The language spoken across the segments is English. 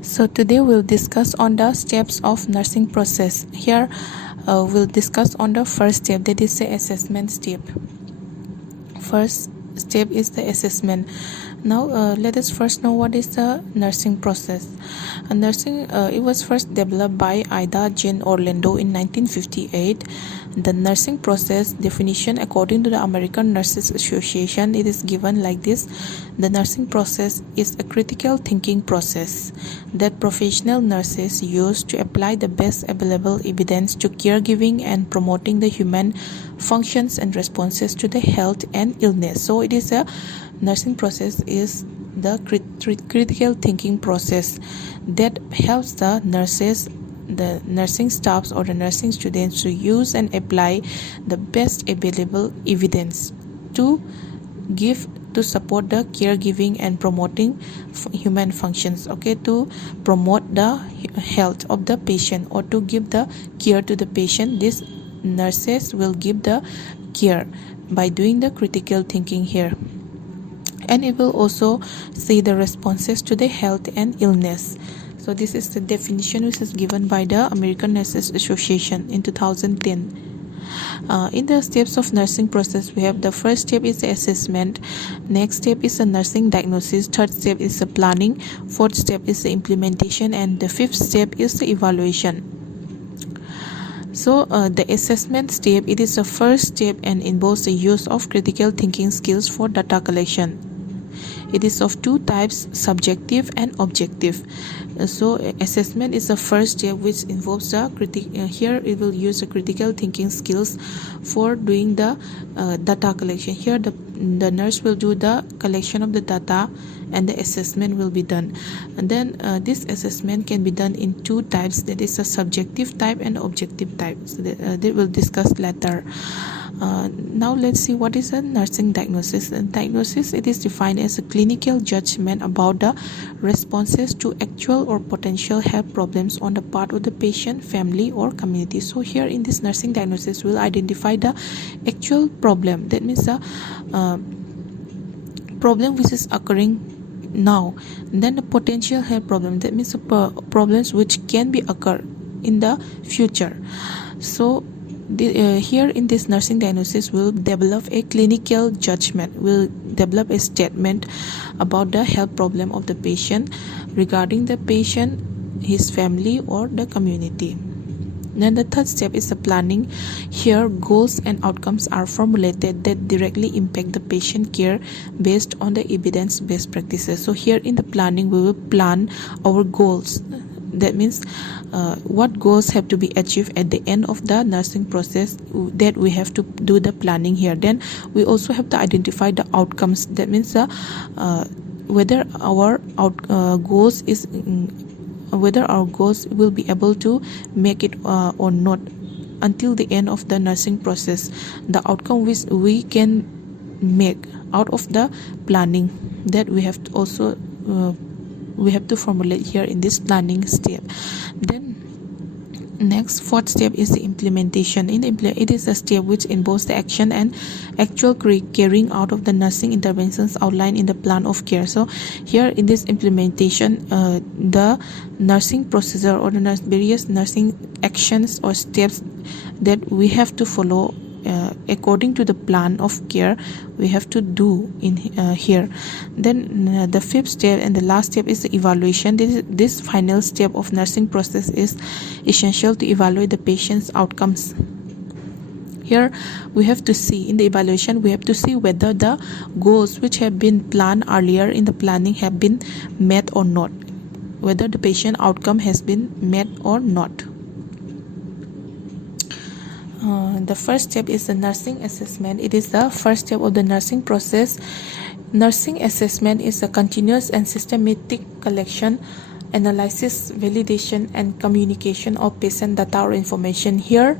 So today we'll discuss on the steps of nursing process. Here we'll discuss on the first step, that is the assessment step. First step is the assessment. Now let us first know what is the nursing process. Nursing it was first developed by Ida Jane Orlando in 1958. The nursing process definition according to the American Nurses Association, it is given like this: the nursing process is a critical thinking process that professional nurses use to apply the best available evidence to caregiving and promoting the human functions and responses to the health and illness. So it is a nursing process is the critical thinking process that helps the nurses, the nursing staffs or the nursing students to use and apply the best available evidence to support the caregiving and promoting human functions, to promote the health of the patient or to give the care to the patient. These nurses will give the care by doing the critical thinking here, and it will also see the responses to the health and illness. So this is the definition which is given by the American Nurses Association in 2010. In the steps of nursing process, we have the first step is the assessment, next step is the nursing diagnosis, third step is the planning, fourth step is the implementation, and the fifth step is the evaluation. So the assessment step, it is the first step and involves the use of critical thinking skills for data collection. It is of two types, subjective and objective. So assessment is the first step which involves the here it will use the critical thinking skills for doing the data collection. Here the nurse will do the collection of the data and the assessment will be done. And then this assessment can be done in two types, that is a subjective type and objective type. So that we'll discuss later. Now let's see what is a nursing diagnosis. Diagnosis, it is defined as a clinical judgment about the responses to actual or potential health problems on the part of the patient, family or community. So here in this nursing diagnosis, we'll identify the actual problem. That means the problem which is occurring now. And then the potential health problem, that means the problems which can be occur in the future. So here in this nursing diagnosis, we'll develop a clinical judgment, we'll develop a statement about the health problem of the patient regarding the patient, his family or the community. Then the third step is the planning. Here goals and outcomes are formulated that directly impact the patient care based on the evidence-based practices. So here in the planning, we will plan our goals. That means what goals have to be achieved at the end of the nursing process, that we have to do the planning here. Then we also have to identify the outcomes. That means whether our goals is whether our goals will be able to make it or not until the end of the nursing process. The outcome which we can make out of the planning, that we have to also we have to formulate here in this planning step. Then next, fourth step is the implementation. It is a step which involves the action and actual carrying out of the nursing interventions outlined in the plan of care. So here in this implementation, the nursing procedure or the various nursing actions or steps that we have to follow according to the plan of care, we have to do in here. Then the fifth step and the last step is the evaluation. This final step of nursing process is essential to evaluate the patient's outcomes. Here we have to see, in the evaluation, we have to see whether the goals which have been planned earlier in the planning have been met or not, whether the patient outcome has been met or not. The first step is the nursing assessment. It is the first step of the nursing process. Nursing assessment is a continuous and systematic collection, analysis, validation, and communication of patient data or information. Here,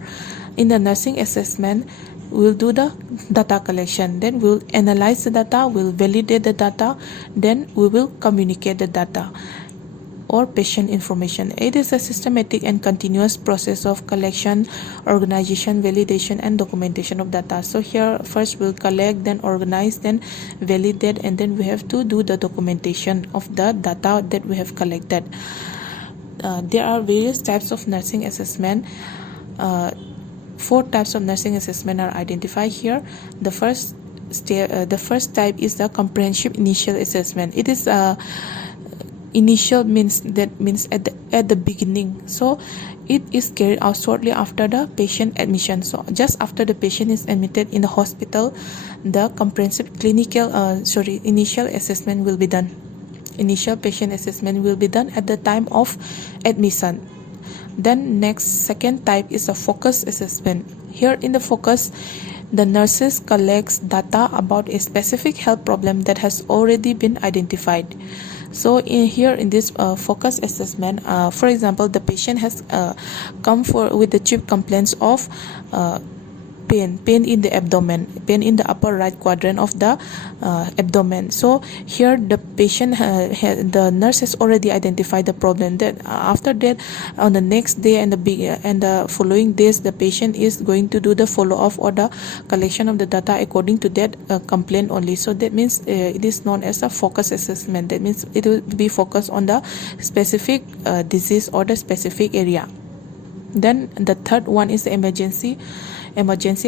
in the nursing assessment, we'll do the data collection, then we'll analyze the data, we'll validate the data, then we will communicate the data. or patient information. It is a systematic and continuous process of collection, organization, validation, and documentation of data. So here first we'll collect, then organize, then validate, and then we have to do the documentation of the data that we have collected. There are various types of nursing assessment. 4 types of nursing assessment are identified here. The first type is the comprehensive initial assessment. It is initial means at the beginning, so it is carried out shortly after the patient admission. So just after the patient is admitted in the hospital, the comprehensive initial assessment will be done. Initial patient assessment will be done at the time of admission. Then second type is a focus assessment. Here in the focus, the nurses collects data about a specific health problem that has already been identified. So in this focus assessment, for example, the patient has come with the chief complaints of pain in the abdomen, pain in the upper right quadrant of the abdomen. So here the patient the nurse has already identified the problem. That after that, on the next day and the following days, the patient is going to do the follow-up or the collection of the data according to that complaint only. So that means it is known as a focus assessment. That means it will be focused on the specific disease or the specific area. Then the third one is the emergency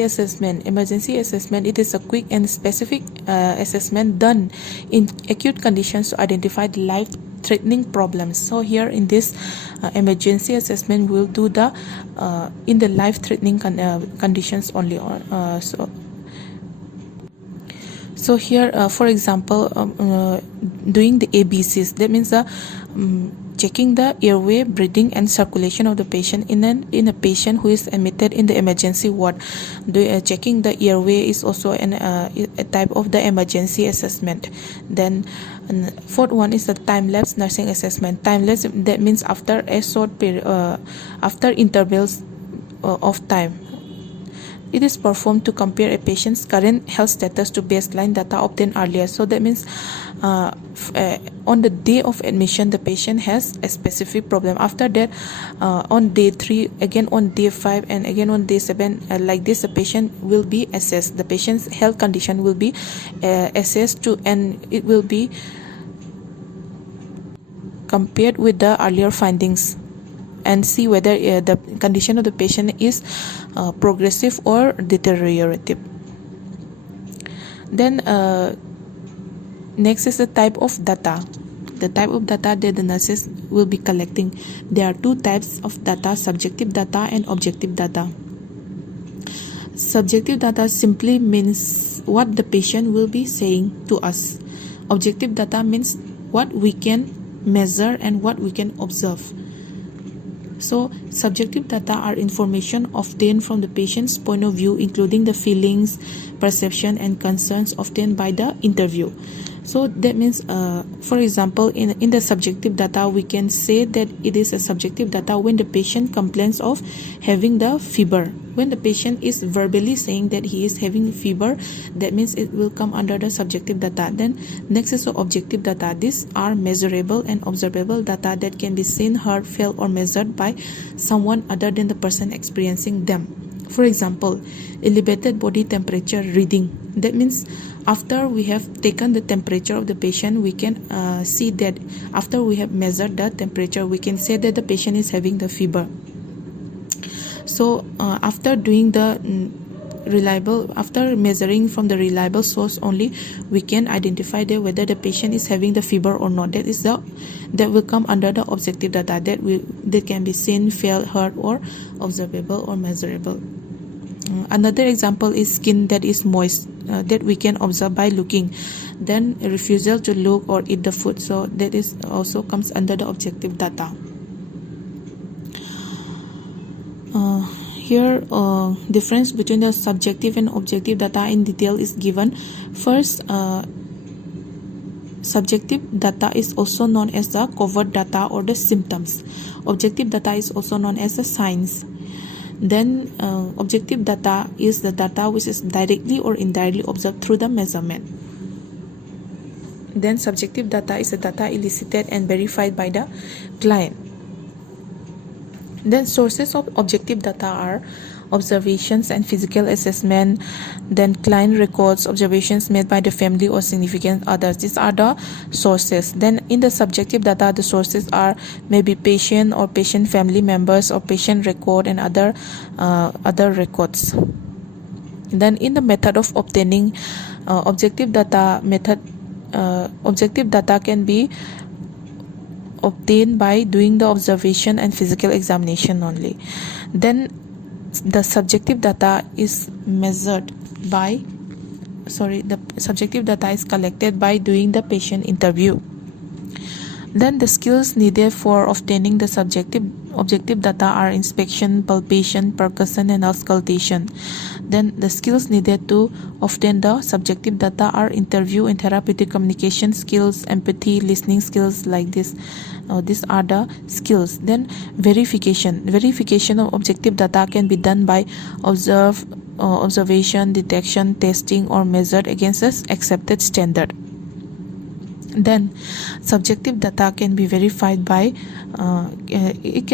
assessment. Emergency assessment, it is a quick and specific assessment done in acute conditions to identify the life-threatening problems. So here in this emergency assessment, we'll do the in the life-threatening conditions only. So here, for example, doing the ABCs, that means checking the airway, breathing, and circulation of the patient in a patient who is admitted in the emergency ward. Checking the airway is also a type of the emergency assessment. Then fourth one is the time-lapse nursing assessment. Time-lapse, that means after a short period, after intervals of time. It is performed to compare a patient's current health status to baseline data obtained earlier. So that means on the day of admission, the patient has a specific problem. After that, on day 3, again on day 5, and again on day 7, like this, the patient will be assessed. The patient's health condition will be assessed and it will be compared with the earlier findings, and see whether the condition of the patient is progressive or deteriorative. Then next is the type of data. The type of data that the nurses will be collecting. There are 2 types of data: subjective data and objective data. Subjective data simply means what the patient will be saying to us. Objective data means what we can measure and what we can observe. So subjective data are information obtained from the patient's point of view, including the feelings, perception, and concerns obtained by the interview. So that means, for example, in the subjective data, we can say that it is a subjective data when the patient complains of having the fever. When the patient is verbally saying that he is having fever, that means it will come under the subjective data. Then next is the objective data. These are measurable and observable data that can be seen, heard, felt, or measured by someone other than the person experiencing them. For example, elevated body temperature reading. That means after we have taken the temperature of the patient, we can see that after we have measured the temperature, we can say that the patient is having the fever. So after doing the after measuring from the reliable source only, we can identify that whether the patient is having the fever or not. That will come under the objective data that can be seen, felt, heard, or observable or measurable. Another example is skin that is moist, that we can observe by looking. Then a refusal to look or eat the food, so that is also comes under the objective data. Here difference between the subjective and objective data in detail is given. First, subjective data is also known as the covert data or the symptoms. Objective data is also known as the signs. Then objective data is the data which is directly or indirectly observed through the measurement. Then subjective data is the data elicited and verified by the client. Then sources of objective data are observations and physical assessment, then client records, observations made by the family or significant others. These are the sources. Then in the subjective data, the sources are maybe patient or patient family members or patient record and other records. Then in the method of obtaining objective data can be obtained by doing the observation and physical examination only. Then the subjective data is collected by doing the patient interview. Then the skills needed for obtaining the objective data are inspection, palpation, percussion, and auscultation. Then the skills needed to obtain the subjective data are interview and therapeutic communication skills, empathy, listening skills, like this. These are the skills. Then verification of objective data can be done by observation, detection, testing, or measured against an accepted standard. Then subjective data can be verified by it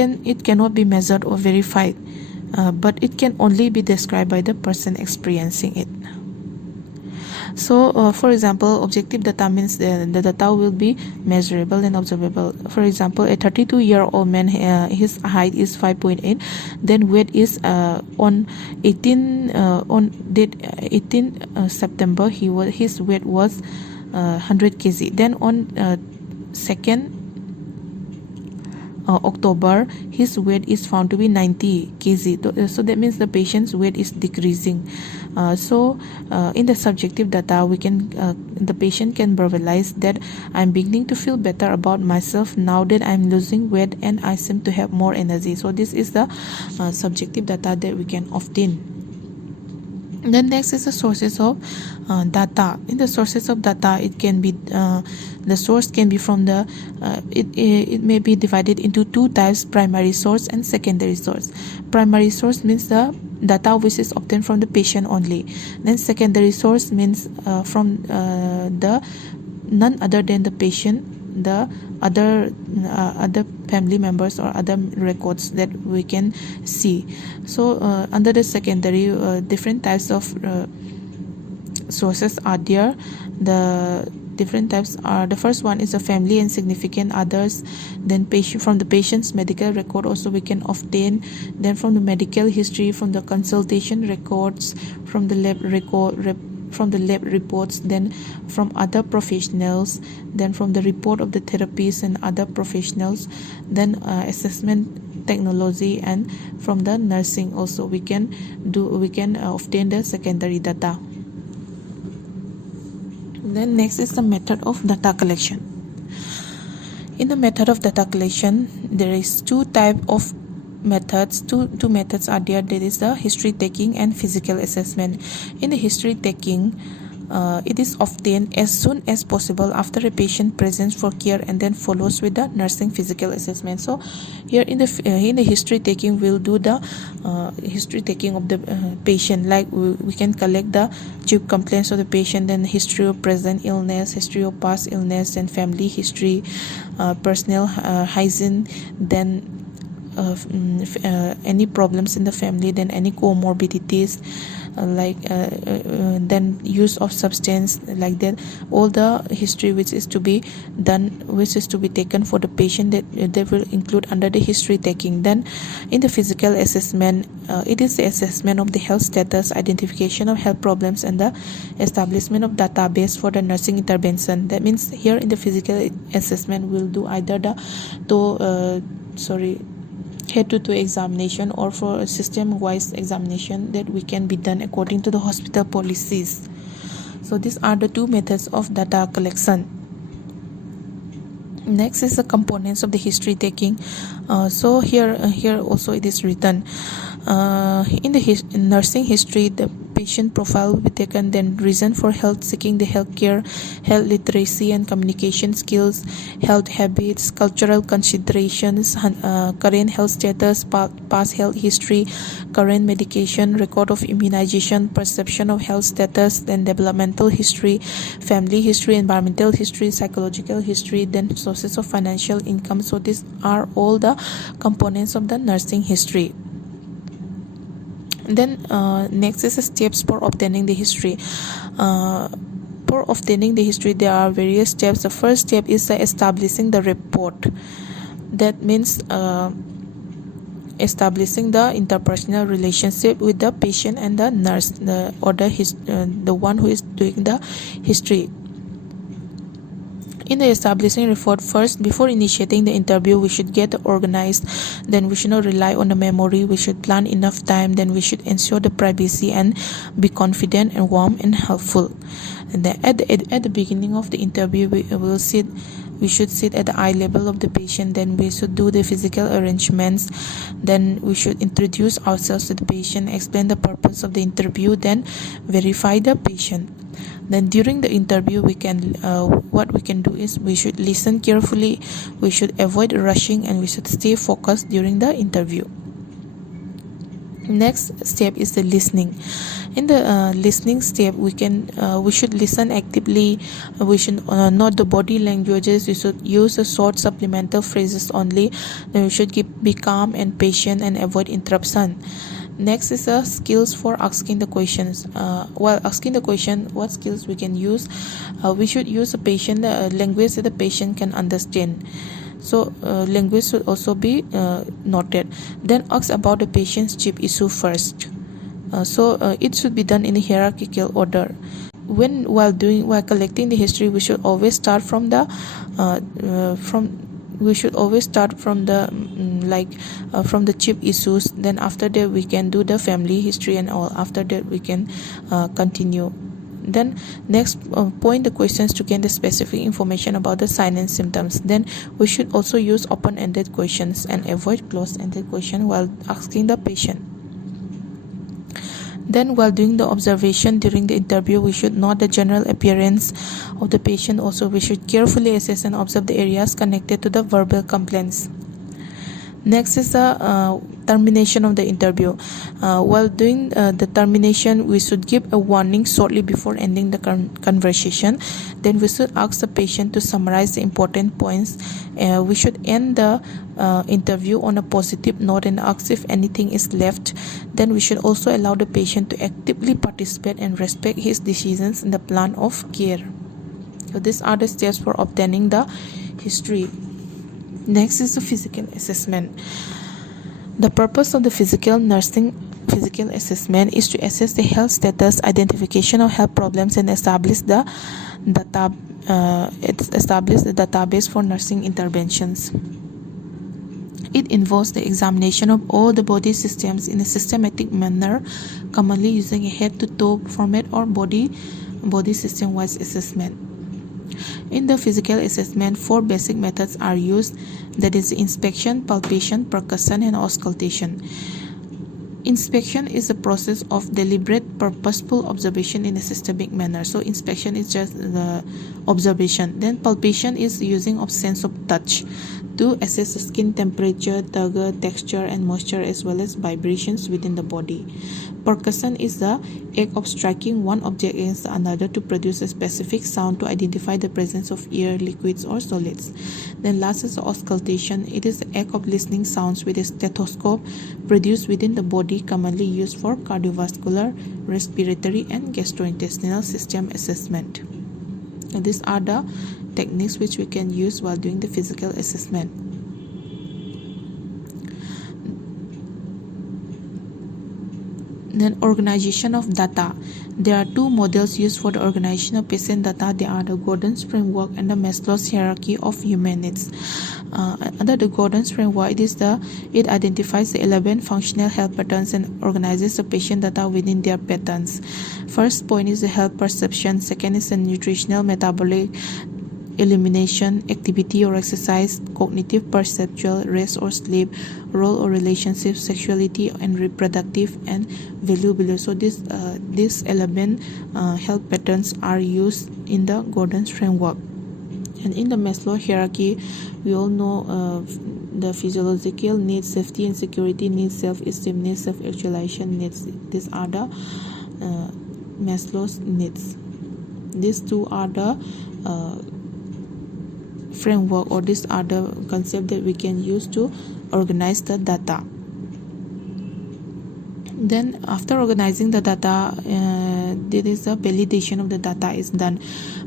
cannot be measured or verified, but it can only be described by the person experiencing it. So for example, objective data means the data will be measurable and observable. For example, a 32-year-old man, his height is 5.8, then weight is on 18 September his weight was 100 kg. Then on 2nd October, his weight is found to be 90 kg. So that means the patient's weight is decreasing. In the subjective data, the patient can verbalize that I'm beginning to feel better about myself now that I'm losing weight and I seem to have more energy. So this is the subjective data that we can obtain. Then next is the sources of data. In the sources of data, it can be the source can be from the it may be divided into two types: primary source and secondary source. Primary source means the data which is obtained from the patient only. Then secondary source means from the none other than the patient, the other family members or other records that we can see. So under the secondary, different types of sources are there. The different types are: the first one is the family and significant others. Then from the patient's medical record also we can obtain. Then from the medical history, from the consultation records, from the lab reports, then from other professionals, then from the report of the therapists and other professionals, then assessment technology, and from the nursing also we can obtain the secondary data. Then next is the method of data collection. In the method of data collection, there is two methods are there. There is the history taking and physical assessment. In the history taking, it is obtained as soon as possible after a patient presents for care and then follows with the nursing physical assessment. So here in the history taking, we'll do the history taking of the patient. Like we can collect the chief complaints of the patient, then history of present illness, history of past illness, and family history, personal hygiene, then any problems in the family, then any comorbidities, then use of substance, like that. All the history which is to be taken for the patient, that they will include under the history taking. Then in the physical assessment, it is the assessment of the health status, identification of health problems, and the establishment of database for the nursing intervention. That means here in the physical assessment, we'll do either the head-to-toe examination or for a system-wise examination that we can be done according to the hospital policies. So these are the two methods of data collection. Next is the components of the history taking. So here also it is written. In the nursing history, the patient profile will be taken, then reason for health seeking the healthcare, health literacy and communication skills, health habits, cultural considerations, current health status, past health history, current medication, record of immunization, perception of health status, then developmental history, family history, environmental history, psychological history, then sources of financial income. So these are all the components of the nursing history. Then next is the steps for obtaining the history. For obtaining the history, there are various steps. The first step is establishing the report. That means establishing the interpersonal relationship with the patient and the nurse, the one who is doing the history. In the establishing report, first, before initiating the interview, we should get organized. Then we should not rely on the memory. We should plan enough time. Then we should ensure the privacy and be confident and warm and helpful. And then at the beginning of the interview, we should sit at the eye level of the patient. Then we should do the physical arrangements. Then we should introduce ourselves to the patient, explain the purpose of the interview, then verify the patient. Then during the interview, what we can do is we should listen carefully, we should avoid rushing, and we should stay focused during the interview. Next step is the listening. In the listening step, we should listen actively. We should note the body languages. We should use the short supplemental phrases only. Then we should be calm and patient and avoid interruption. Next is the skills for asking the questions. While asking the question, what skills we can use? We should use a patient language that the patient can understand. So language should also be noted. Then ask about the patient's chief issue first. It should be done in a hierarchical order. While collecting the history, we should always start from the from the chief issues. Then after that we can do the family history and all. After that we can continue. Then next, point the questions to gain the specific information about the signs and symptoms. Then we should also use open-ended questions and avoid closed-ended questions while asking the patient. Then while doing the observation during the interview, we should note the general appearance of the patient. Also, we should carefully assess and observe the areas connected to the verbal complaints. Next is the termination of the interview. While doing the termination, we should give a warning shortly before ending the conversation. Then we should ask the patient to summarize the important points. We should end the interview on a positive note and ask if anything is left. Then we should also allow the patient to actively participate and respect his decisions in the plan of care. So these are the steps for obtaining the history. Next is the physical assessment. The purpose of the physical assessment is to assess the health status, identification of health problems, and establish the database for nursing interventions. It involves the examination of all the body systems in a systematic manner, commonly using a head-to-toe format or body system-wise assessment. In the physical assessment, 4 basic methods are used, that is inspection, palpation, percussion, and auscultation. Inspection is a process of deliberate, purposeful observation in a systematic manner. So inspection is just the observation. Then palpation is using of sense of touch to assess the skin temperature, turgor, texture, and moisture, as well as vibrations within the body. Percussion is the act of striking one object against another to produce a specific sound to identify the presence of air, liquids, or solids. Then last is the auscultation. It is the act of listening sounds with a stethoscope produced within the body, commonly used for cardiovascular, respiratory, and gastrointestinal system assessment. And these are the techniques which we can use while doing the physical assessment. Then organization of data. There are 2 models used for the organization of patient data. They are the Gordon's framework and the Maslow's hierarchy of human needs. Under the Gordon's framework, it identifies the 11 functional health patterns and organizes the patient data within their patterns. First point is the health perception. Second is the nutritional, metabolic, elimination, activity or exercise, cognitive, perceptual, rest or sleep, role or relationship, sexuality and reproductive, and value below. So this 11 health patterns are used in the Gordon's framework. And in the Maslow hierarchy, we all know the physiological needs, safety and security needs, self-esteem needs, self-actualization needs. These are the Maslow's needs. These two are the framework, or these are the concept that we can use to organize the data. Then after organizing the data, there is a validation of the data is done.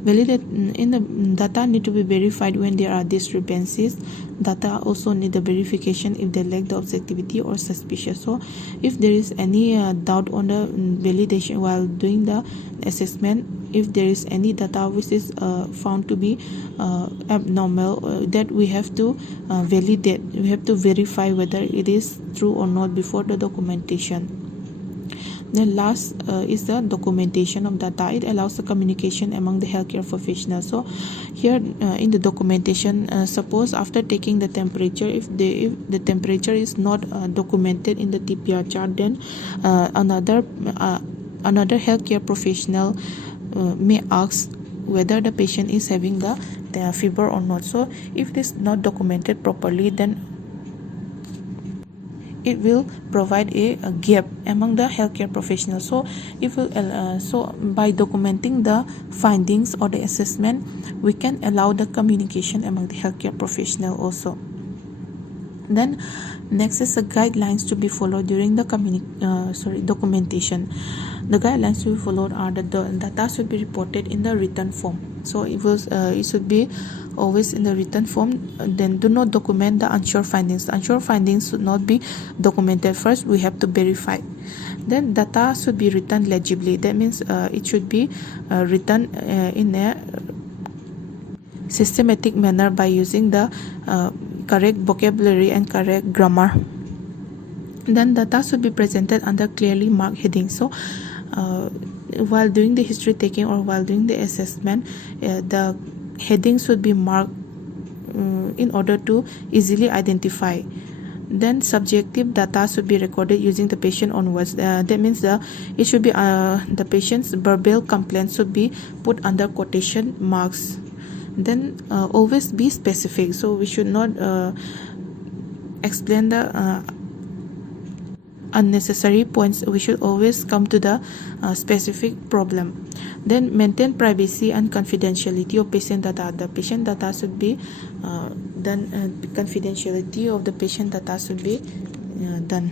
In the data need to be verified when there are discrepancies. Data also need the verification if they lack the objectivity or suspicious. So if there is any doubt on the validation while doing the assessment, if there is any data which is found to be abnormal, that we have to validate, we have to verify whether it is true or not before the documentation. Then last is the documentation of data. It allows the communication among the healthcare professionals. So here in the documentation, suppose after taking the temperature, if the temperature is not documented in the TPR chart, then another healthcare professional may ask whether the patient is having the fever or not. So if it is not documented properly, then it will provide a gap among the healthcare professionals. So it will so by documenting the findings or the assessment, we can allow the communication among the healthcare professional also. Then next is the guidelines to be followed during the documentation. The guidelines to be followed are that the data should be reported in the written form. So it should be always in the written form. Then do not document the unsure findings. The unsure findings should not be documented. First, we have to verify. Then data should be written legibly. That means it should be written in a systematic manner by using the correct vocabulary and correct grammar. Then data should be presented under clearly marked headings. So while doing the history taking or while doing the assessment, the headings should be marked in order to easily identify. Then subjective data should be recorded using the patient own words. That means it should be the patient's verbal complaint should be put under quotation marks. Then always be specific. So we should not explain the unnecessary points. We should always come to the specific problem. Then maintain privacy and confidentiality of patient data. The patient data should be done. Confidentiality of the patient data should be done.